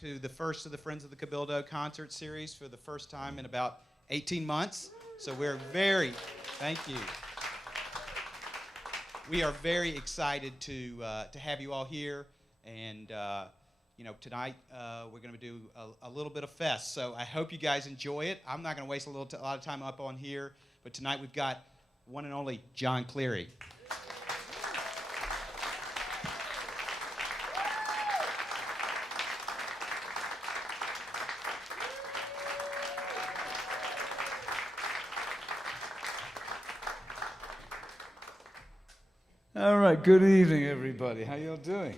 to the first of the Friends of the Cabildo concert series for the first time in about 18 months. So we're thank you. We are very excited to have you all here. And, tonight we're going to do a little bit of Fess. So I hope you guys enjoy it. I'm not going to waste a lot of time up on here. But tonight we've got one and only John Cleary. All right, good evening, everybody. How y'all doing?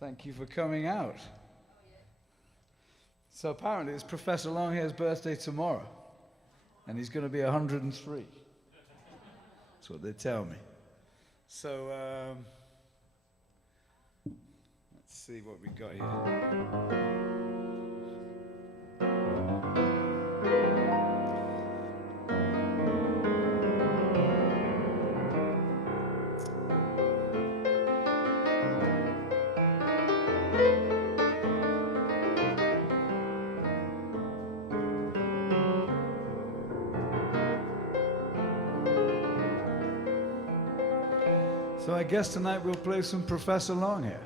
Thank you for coming out. So apparently it's Professor Longhair's birthday tomorrow, and he's going to be 103. That's what they tell me. So let's see what we got here. So I guess tonight we'll play some Professor Longhair,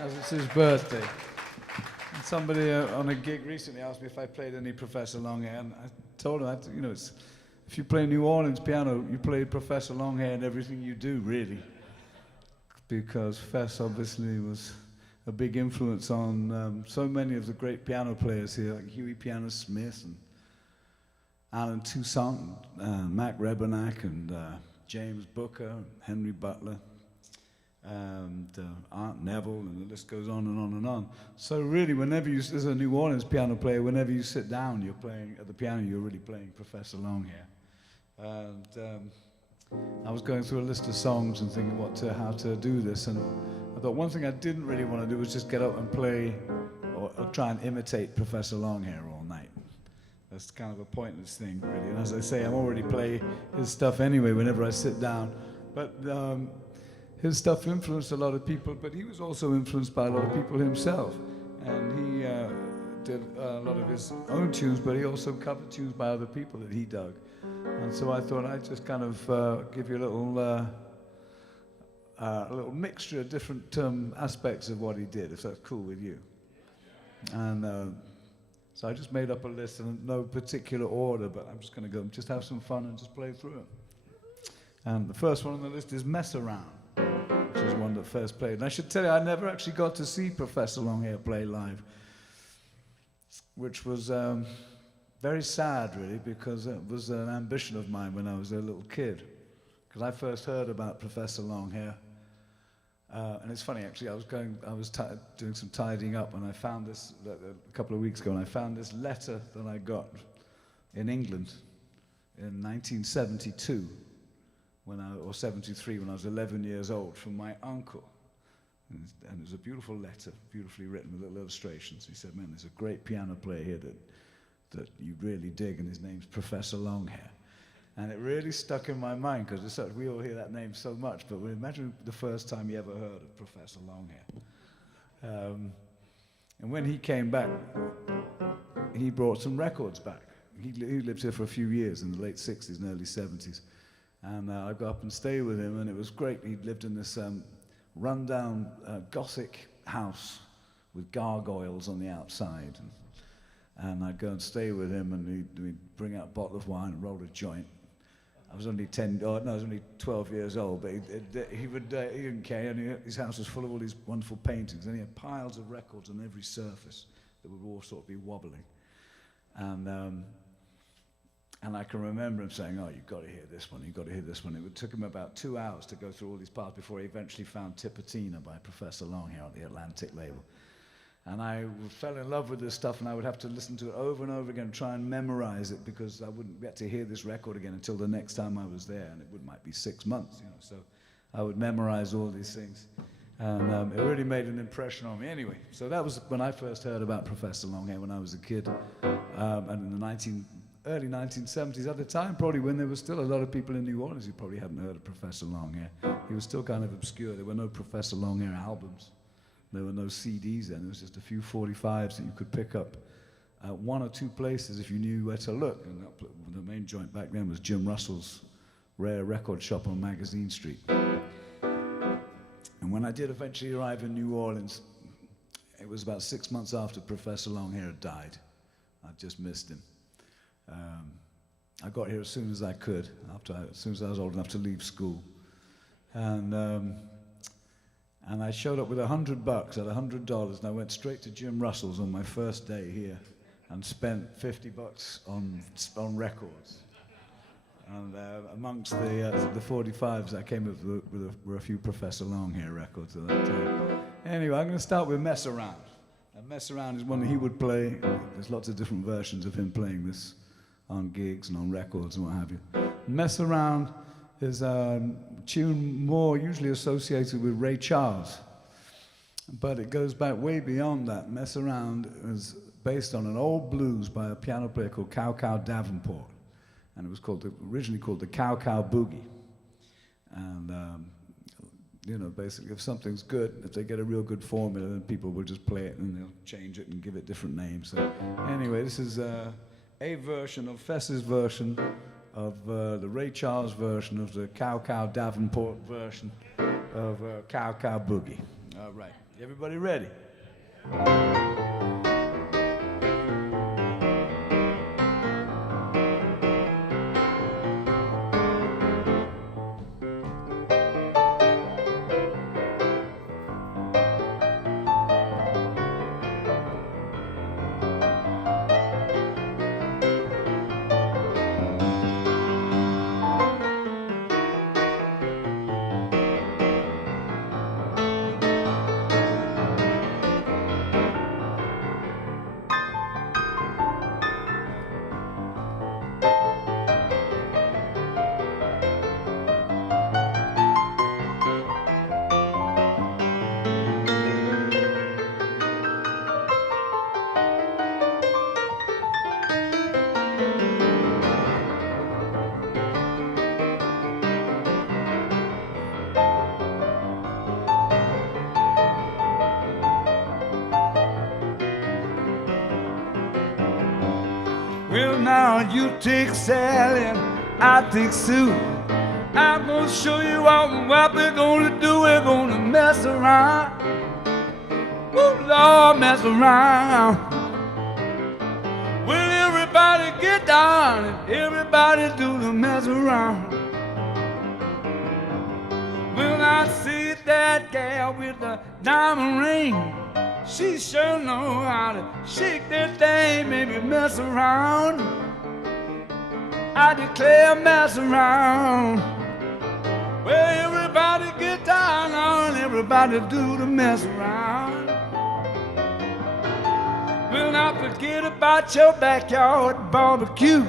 as it's his birthday. And somebody on a gig recently asked me if I played any Professor Longhair, and I told him, if you play New Orleans piano, you play Professor Longhair in everything you do, really. Because Fess obviously was a big influence on so many of the great piano players here, like Huey Piano Smith and Alan Toussaint, Mac Rebennack, and James Booker, Henry Butler, and Art Neville, and the list goes on and on and on. So really, as a New Orleans piano player, whenever you sit down, you're playing at the piano, you're really playing Professor Longhair. And I was going through a list of songs and thinking how to do this, and I thought one thing I didn't really want to do was just get up and play or try and imitate Professor Longhair all night. That's kind of a pointless thing, really. And as I say, I'm already playing his stuff anyway whenever I sit down. But his stuff influenced a lot of people, but he was also influenced by a lot of people himself. And he did a lot of his own tunes, but he also covered tunes by other people that he dug. And so I thought I'd just kind of give you a little mixture of different aspects of what he did, if that's cool with you. And so I just made up a list in no particular order, but I'm just going to go just have some fun and just play through it. And the first one on the list is Mess Around, which is one that Fess played. And I should tell you, I never actually got to see Professor Longhair play live, which was very sad, really, because it was an ambition of mine when I was a little kid. Because I first heard about Professor Longhair. And it's funny, actually, I was doing some tidying up, and I found this a couple of weeks ago, and I found this letter that I got in England in 1972, or 73, when I was 11 years old, from my uncle. And it was a beautiful letter, beautifully written with little illustrations. He said, "Man, there's a great piano player here that you really dig, and his name's Professor Longhair." And it really stuck in my mind, because we all hear that name so much, but imagine the first time you ever heard of Professor Longhair. And when he came back, he brought some records back. He lived here for a few years in the late 60s and early 70s. And I got up and stayed with him, and it was great. He lived in this rundown Gothic house with gargoyles on the outside. And I'd go and stay with him, and we'd bring out a bottle of wine and roll a joint. I was only 12 years old, but he didn't care. His house was full of all these wonderful paintings, and he had piles of records on every surface that would all sort of be wobbling. And I can remember him saying, "Oh, you've got to hear this one, you've got to hear this one." It took him about 2 hours to go through all these parts before he eventually found Tippatina by Professor Longhair on the Atlantic label. And I fell in love with this stuff, and I would have to listen to it over and over again, try and memorize it, because I wouldn't get to hear this record again until the next time I was there, and it might be 6 months, So I would memorize all these things, and it really made an impression on me. Anyway, so that was when I first heard about Professor Longhair when I was a kid, and in the early 1970s. At the time, probably when there was still a lot of people in New Orleans who probably hadn't heard of Professor Longhair. He was still kind of obscure. There were no Professor Longhair albums. There were no CDs then. It was just a few 45s that you could pick up at one or two places if you knew where to look. And the main joint back then was Jim Russell's Rare Record Shop on Magazine Street. And when I did eventually arrive in New Orleans, it was about 6 months after Professor Longhair had died. I just missed him. I got here as soon as I could, as soon as I was old enough to leave school. And I showed up with $100, at $100, and I went straight to Jim Russell's on my first day here and spent $50 on records. And amongst the 45s I came up were a few Professor Longhair records at that time. Anyway, I'm going to start with Mess Around. And Mess Around is one that he would play. There's lots of different versions of him playing this on gigs and on records and what have you. Mess Around is a tune more usually associated with Ray Charles, but it goes back way beyond that. Mess Around is based on an old blues by a piano player called Cow Cow Davenport, and it was originally called the Cow Cow Boogie. And you know, basically, if something's good, if they get a real good formula, then people will just play it and they'll change it and give it different names. So anyway, this is a version of Fess's version of the Ray Charles version of the Cow Cow Davenport version of Cow Cow Boogie. All right, everybody ready? Well, now you take Sally and I take Sue. I'm gonna show you what we're gonna do. We're gonna mess around. Oh, Lord, mess around. Well, everybody get down and everybody do the mess around. Well, I see that gal with the diamond ring. She sure know how to shake that thing, maybe mess around. I declare mess around. Well, everybody get down on, everybody do the mess around. Well, now forget about your backyard barbecue.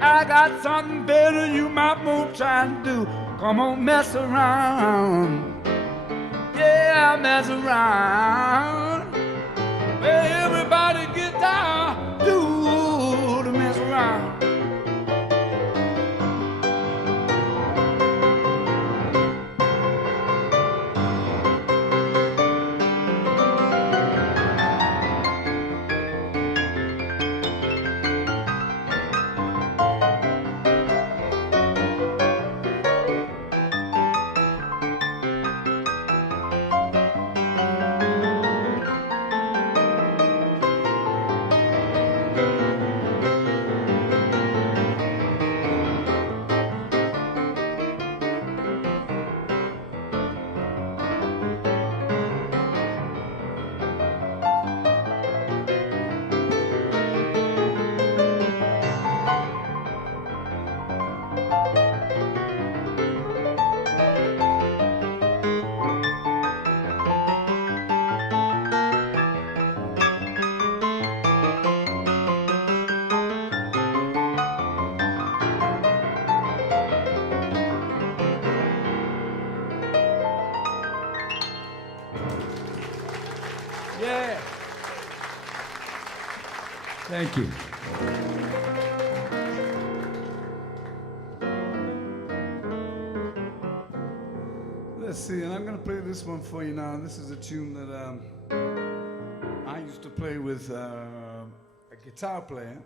I got something better you might want to try and do. Come on, mess around. Yeah, mess around. Well, everybody get down, do the mess around. Yeah. Thank you. Let's see, and I'm going to play this one for you now. This is a tune that I used to play with a guitar player,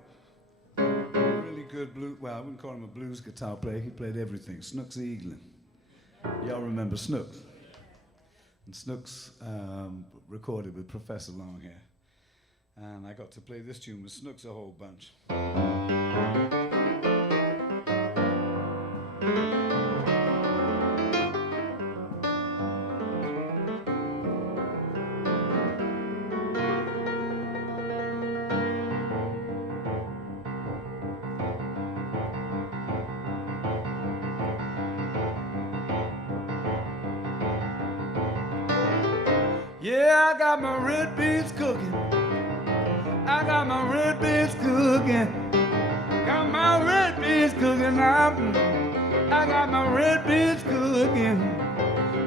a really good blues, well, I wouldn't call him a blues guitar player, he played everything, Snooks Eaglin. Y'all remember Snooks? And Snooks recorded with Professor Longhair. And I got to play this tune with Snooks a whole bunch. Yeah, I got my red beans cooking. I got my red beans cooking. Got my red beans cooking. I got my red beans cooking.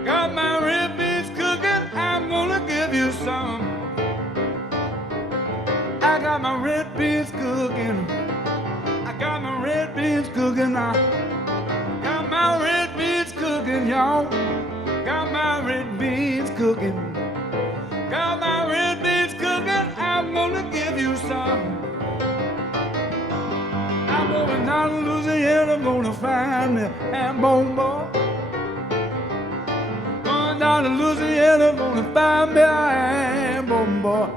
Got my red beans cooking. I'm gonna give you some. I got my red beans cooking. I got my red beans cooking. I got my red beans cooking, y'all. Got my red beans cooking. Got my red beans cooking, I'm gonna give you some. I'm going down to Louisiana, I'm gonna find me a ham bone boy. Going down to Louisiana, I'm gonna find me a ham bone boy.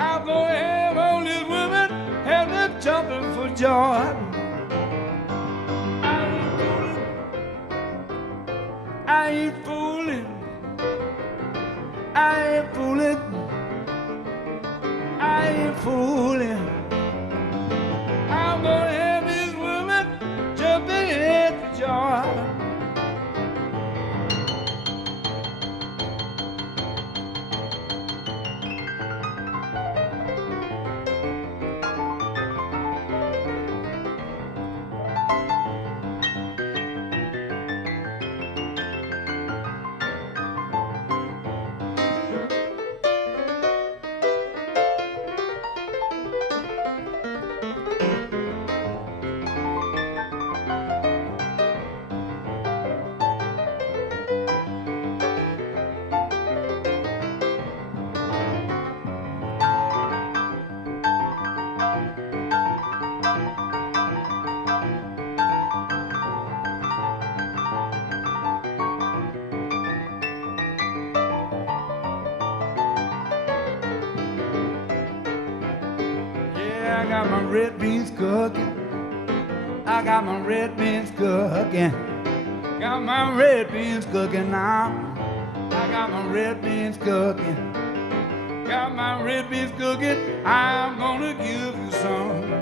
I'm gonna have all these women, have them jumping for joy. I ain't fooling. I ain't fooling, I ain't fooling. I'm gonna have these women jumping in for joy. I got my red beans cooking. I got my red beans cooking. Got my red beans cooking now. I got my red beans cooking. Got my red beans cooking. I'm gonna give you some.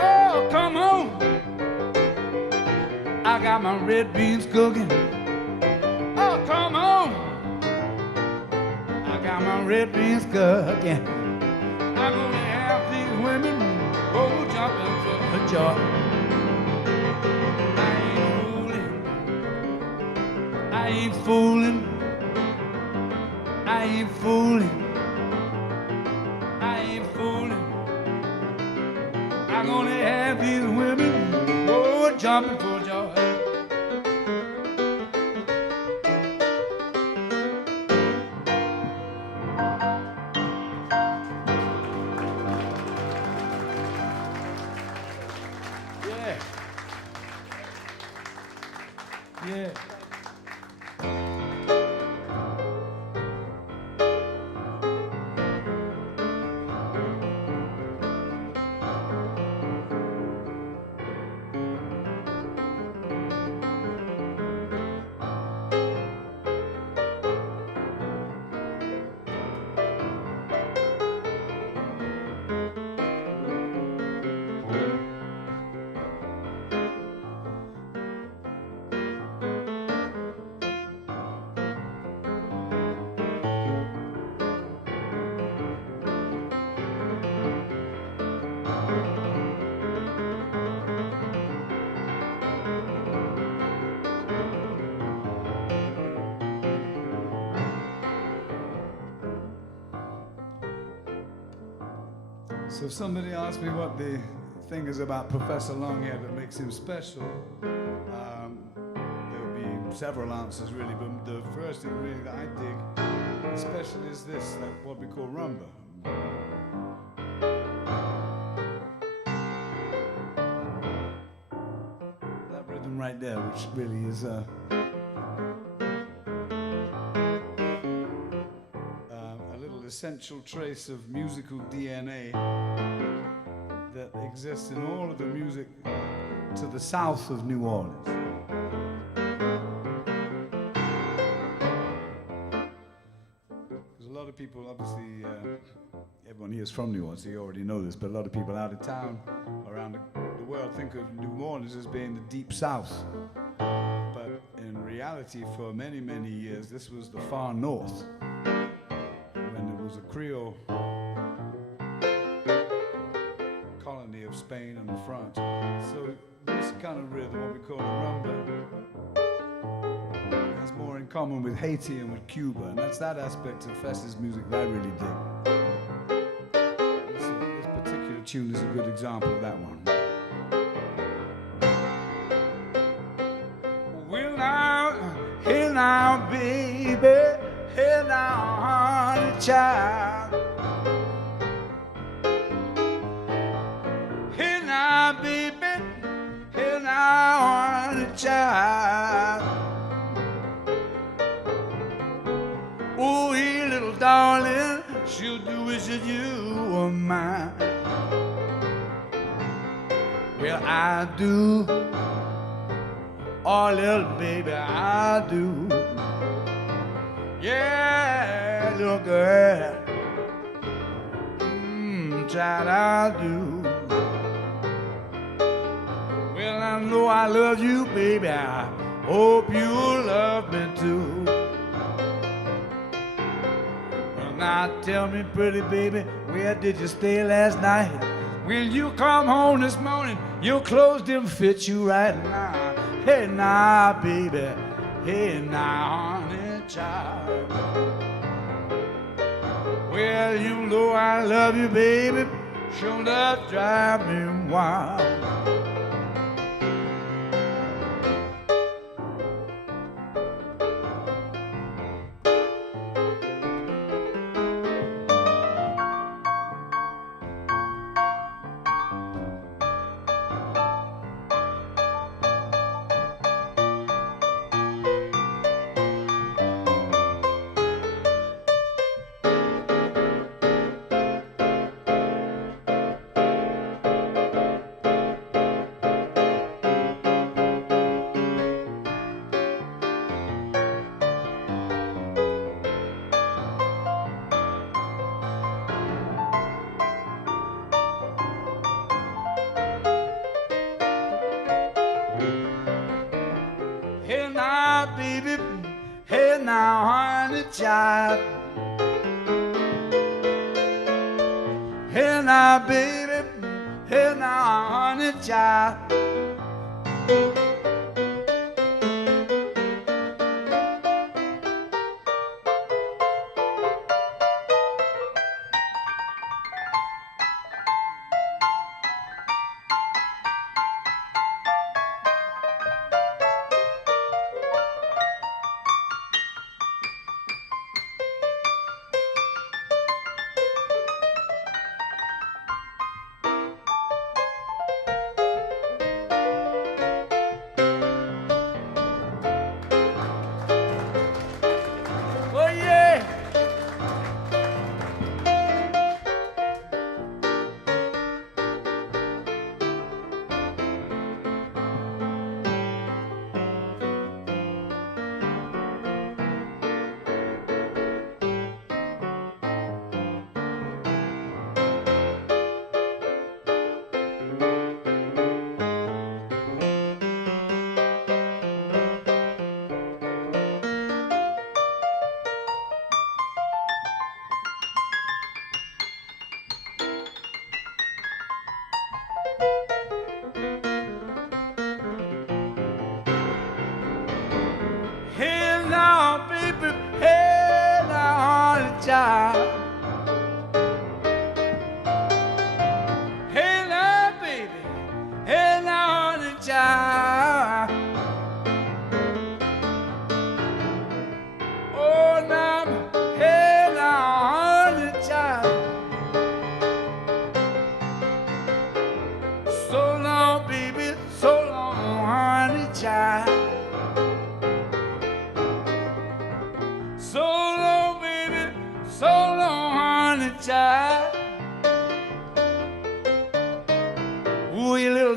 Oh, come on. I got my red beans cooking. Oh, come on. I got my red beans cooking. I'm gonna have these women go jumping for joy. I ain't fooling. I ain't fooling. I ain't fooling. I'm gonna have these women go jumping for joy. Yeah. So if somebody asks me what the thing is about Professor Longhair that makes him special, there several answers really, but the first thing really that I dig especially is this, like what we call rumba. That rhythm right there, which really is a little essential trace of musical DNA that exists in all of the music to the south of New Orleans. Because a lot of people, obviously, everyone here is from New Orleans, so you already know this, but a lot of people out of town, around the world, think of New Orleans as being the deep south. But in reality, for many, many years, this was the far north, when there was a Creole colony of Spain and France. So this kind of rhythm, what we call a rumba, has more in common with Haiti and with Cuba, and that's that aspect of Fess's music that I really dig. This particular tune is a good example of that one. Well now, hey now, baby, hey now, honey child. Hey now, baby, hey now, honey child. Oh, hey, little darling, she'll do wish that you were mine. Well, I do. Oh, little baby, I do. Yeah, little girl. Child, I do. Well, I know I love you, baby. I hope you love me too. Well, now tell me, pretty baby, where did you stay last night? When you come home this morning, your clothes didn't fit you right now. Hey now, baby, hey now, honey child. Well, you know I love you, baby, sure does drive me wild. Hey now, baby, hey now, honey child. Hey now, baby, hey now, honey child.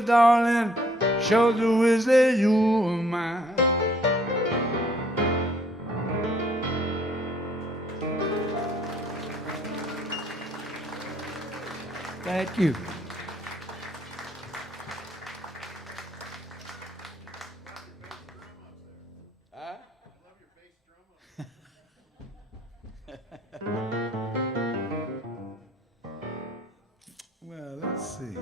darling, shoulder whistler, you are mine. Thank you. Well, let's see.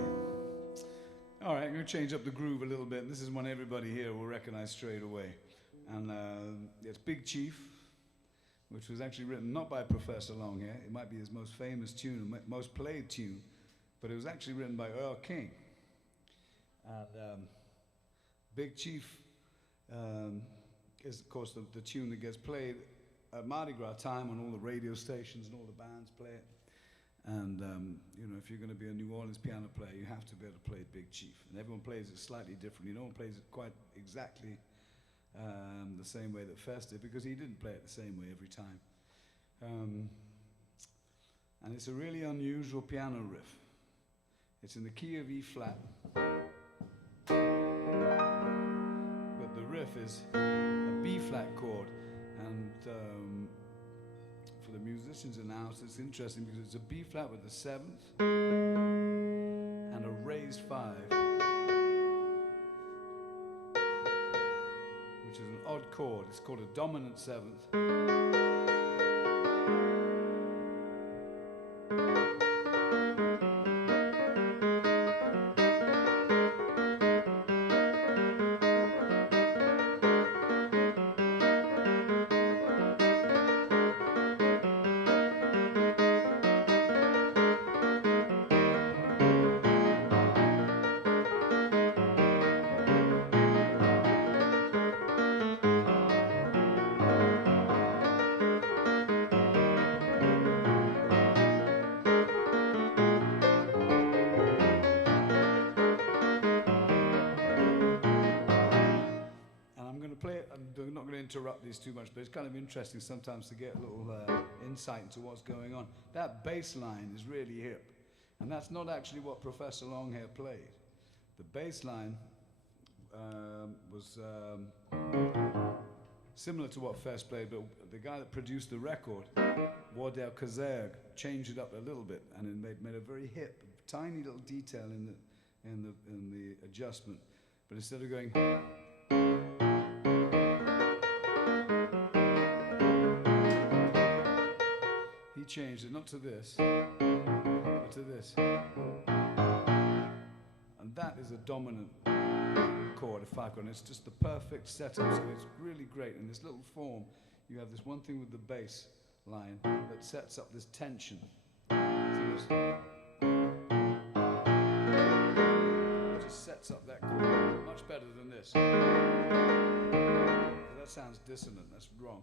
All right, I'm going to change up the groove a little bit. This is one everybody here will recognize straight away. And it's Big Chief, which was actually written not by Professor Longhair. It might be his most famous tune, most played tune, but it was actually written by Earl King. And Big Chief is, of course, the tune that gets played at Mardi Gras time on all the radio stations and all the bands play it. And, you know, if you're going to be a New Orleans piano player, you have to be able to play Big Chief. And everyone plays it slightly differently. No one plays it quite exactly the same way that Fess did, because he didn't play it the same way every time. And it's a really unusual piano riff. It's in the key of E flat, but the riff is a B flat chord. And for the musicians in the house, it's interesting because it's a B flat with a 7th and a raised 5, which is an odd chord. It's called a dominant 7th. I'm not going to interrupt these too much, but it's kind of interesting sometimes to get a little insight into what's going on. That bass line is really hip, and that's not actually what Professor Longhair played. The bass line was similar to what Fess played, but the guy that produced the record, Wardell Kazerg, changed it up a little bit, and it made a very hip, tiny little detail in the adjustment. But instead of going, he changed it not to this, but to this. And that is a dominant chord, a 5 chord, and it's just the perfect setup, so it's really great. In this little form, you have this one thing with the bass line that sets up this tension. So it just sets up that chord much better than this. That sounds dissonant, that's wrong.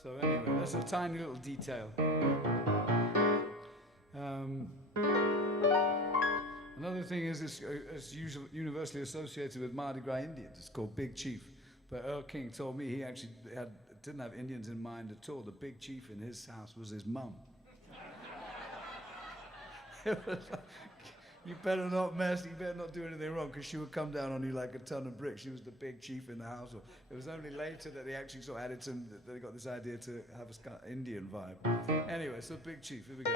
So anyway, that's a tiny little detail. Another thing is it's usually universally associated with Mardi Gras Indians. It's called Big Chief. But Earl King told me he actually didn't have Indians in mind at all. The big chief in his house was his mum. It was like, you better not mess, you better not do anything wrong, because she would come down on you like a ton of bricks. She was the big chief in the household. It was only later that they actually sort of added that they got this idea to have a kind of Indian vibe. Anyway, so Big Chief, here we go.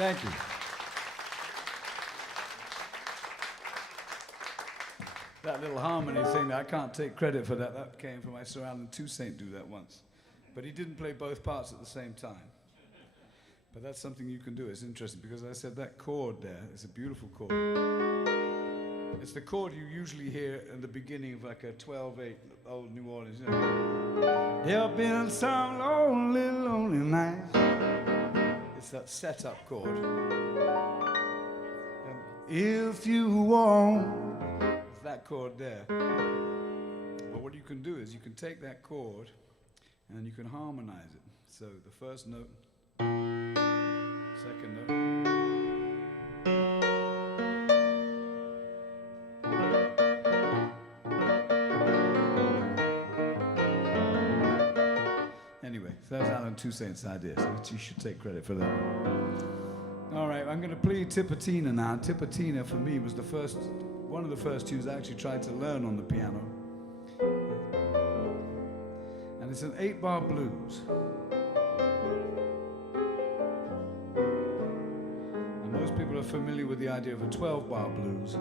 Thank you. That little harmony thing, I can't take credit for that. That came from Sir Alan Toussaint do that once. But he didn't play both parts at the same time. But that's something you can do. It's interesting because I said that chord there is a beautiful chord. It's the chord you usually hear in the beginning of like a 12/8 old New Orleans. You know. There have been some lonely, lonely nights. It's that setup chord. If you want, it's that chord there. But what you can do is you can take that chord and you can harmonize it. So the first note, second note. Anyway, so that's Alan Toussaint's idea, so you should take credit for that. All right, I'm going to play Tippatina now. Tippatina, for me, was one of the first tunes I actually tried to learn on the piano. And it's an 8-bar blues. And most people are familiar with the idea of a 12-bar blues.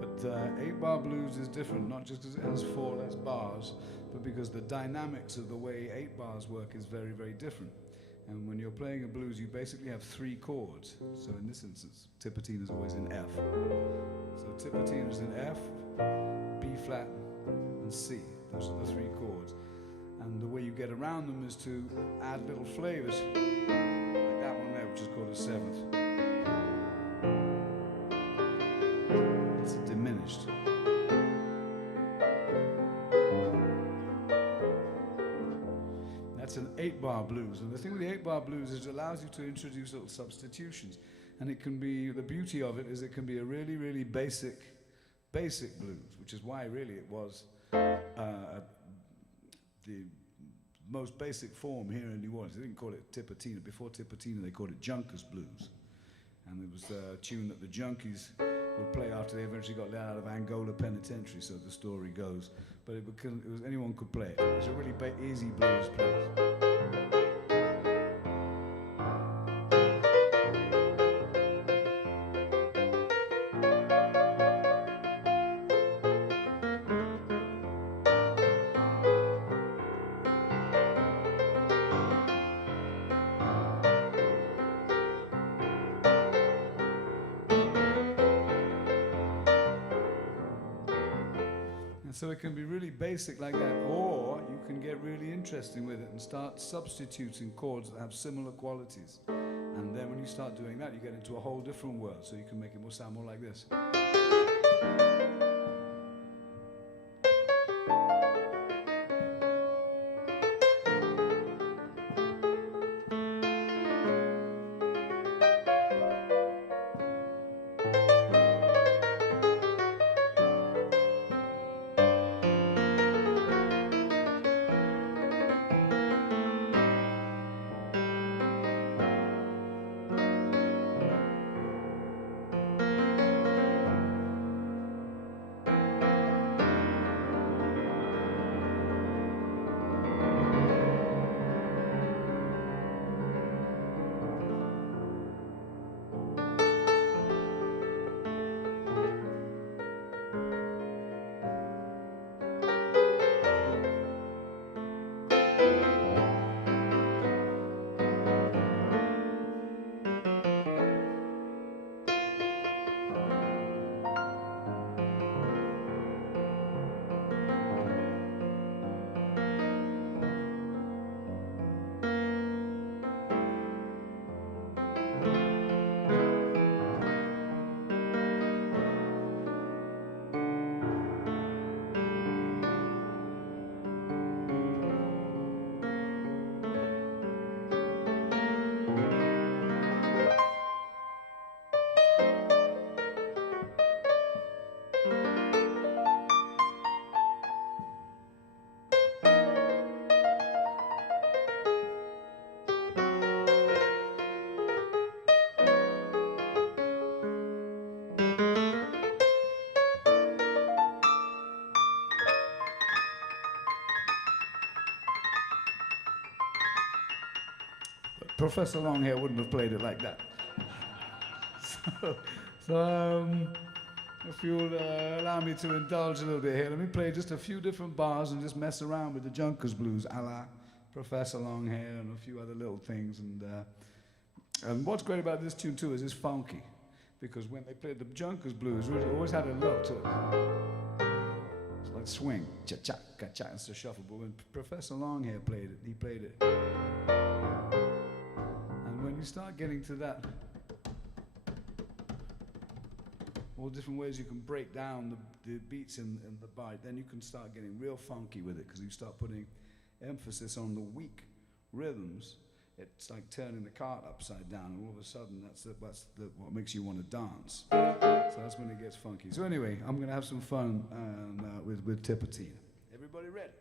But 8-bar blues is different, not just because it has 4 less bars, but because the dynamics of the way 8 bars work is very, very different. And when you're playing a blues, you basically have 3 chords. So in this instance, Tippetina is always in F. So Tippetina is in F, B flat, and C. Those are the 3 chords. And the way you get around them is to add little flavors, like that one there, which is called a 7th. It's diminished. It's an 8-bar blues, and the thing with the 8-bar blues is it allows you to introduce little substitutions, and it can be, the beauty of it is it can be a really, really basic blues, which is why really it was the most basic form here in New Orleans. They didn't call it Tippatina. Before Tippatina they called it Junkers Blues, and it was a tune that the junkies would play after they eventually got let out of Angola Penitentiary, so the story goes. But it was anyone could play it. It was a really easy blues place. So it can be really basic like that, or you can get really interesting with it and start substituting chords that have similar qualities. And then when you start doing that, you get into a whole different world, so you can make it sound more like this. Professor Longhair wouldn't have played it like that. So if you'll allow me to indulge a little bit here, let me play just a few different bars and just mess around with the Junkers Blues, a la Professor Longhair and a few other little things. And what's great about this tune too is it's funky, because when they played the Junkers Blues, it always had a look to it. It's like swing, cha-cha, cha-cha, it's a shuffle. But when Professor Longhair played it, he played it. And when you start getting to that, all different ways you can break down the beats in the bite, then you can start getting real funky with it, because you start putting emphasis on the weak rhythms. It's like turning the cart upside down, and all of a sudden that's what makes you want to dance. So that's when it gets funky. So anyway, I'm going to have some fun with Tippetina. Everybody ready?